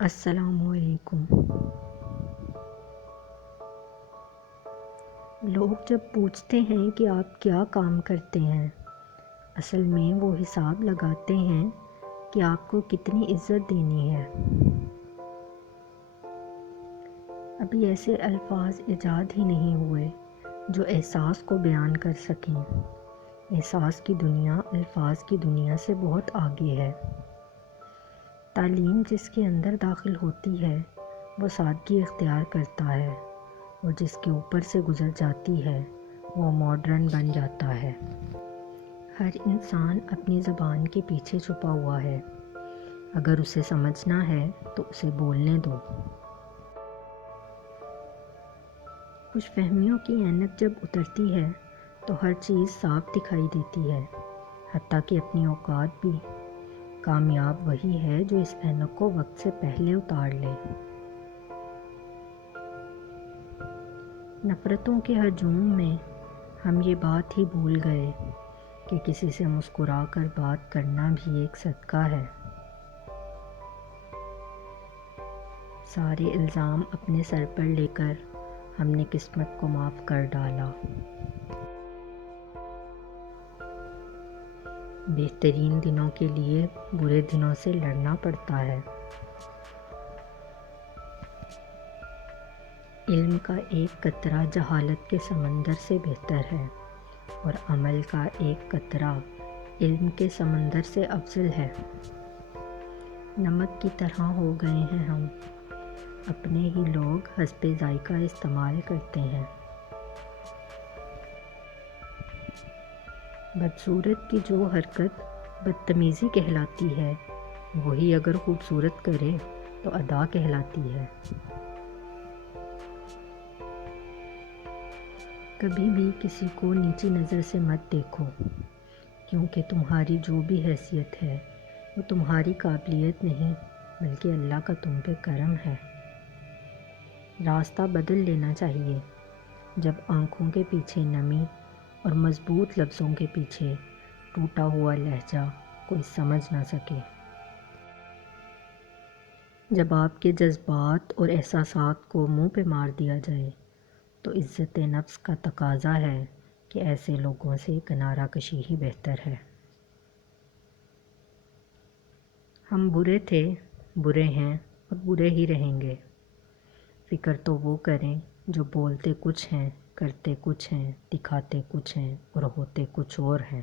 السلام علیکم۔ لوگ جب پوچھتے ہیں کہ آپ کیا کام کرتے ہیں، اصل میں وہ حساب لگاتے ہیں کہ آپ کو کتنی عزت دینی ہے۔ ابھی ایسے الفاظ ایجاد ہی نہیں ہوئے جو احساس کو بیان کر سکیں۔ احساس کی دنیا الفاظ کی دنیا سے بہت آگے ہے۔ تعلیم جس کے اندر داخل ہوتی ہے وہ سادگی اختیار کرتا ہے، اور جس کے اوپر سے گزر جاتی ہے وہ ماڈرن بن جاتا ہے۔ ہر انسان اپنی زبان کے پیچھے چھپا ہوا ہے، اگر اسے سمجھنا ہے تو اسے بولنے دو۔ خوش فہمیوں کی اینک جب اترتی ہے تو ہر چیز صاف دکھائی دیتی ہے، حتیٰ کہ اپنی اوقات بھی۔ کامیاب وہی ہے جو اس اینک کو وقت سے پہلے اتار لے۔ نفرتوں کے ہجوم میں ہم یہ بات ہی بھول گئے کہ کسی سے مسکرا کر بات کرنا بھی ایک صدقہ ہے۔ سارے الزام اپنے سر پر لے کر ہم نے قسمت کو معاف کر ڈالا۔ بہترین دنوں کے لیے برے دنوں سے لڑنا پڑتا ہے۔ علم کا ایک قطرہ جہالت کے سمندر سے بہتر ہے، اور عمل کا ایک قطرہ علم کے سمندر سے افضل ہے۔ نمک کی طرح ہو گئے ہیں ہم، اپنے ہی لوگ حسب ذائقہ استعمال کرتے ہیں۔ بدصورت کی جو حرکت بدتمیزی کہلاتی ہے، وہی اگر خوبصورت کرے تو ادا کہلاتی ہے۔ کبھی بھی کسی کو نیچی نظر سے مت دیکھو، کیونکہ تمہاری جو بھی حیثیت ہے وہ تمہاری قابلیت نہیں بلکہ اللہ کا تم پہ کرم ہے۔ راستہ بدل لینا چاہیے جب آنکھوں کے پیچھے نمی اور مضبوط لفظوں کے پیچھے ٹوٹا ہوا لہجہ کوئی سمجھ نہ سکے۔ جب آپ کے جذبات اور احساسات کو منہ پہ مار دیا جائے تو عزت نفس کا تقاضا ہے کہ ایسے لوگوں سے کنارہ کشی ہی بہتر ہے۔ ہم برے تھے، برے ہیں اور برے ہی رہیں گے۔ فکر تو وہ کریں جو بولتے کچھ ہیں، کرتے کچھ ہیں، دکھاتے کچھ ہیں اور ہوتے کچھ اور ہیں۔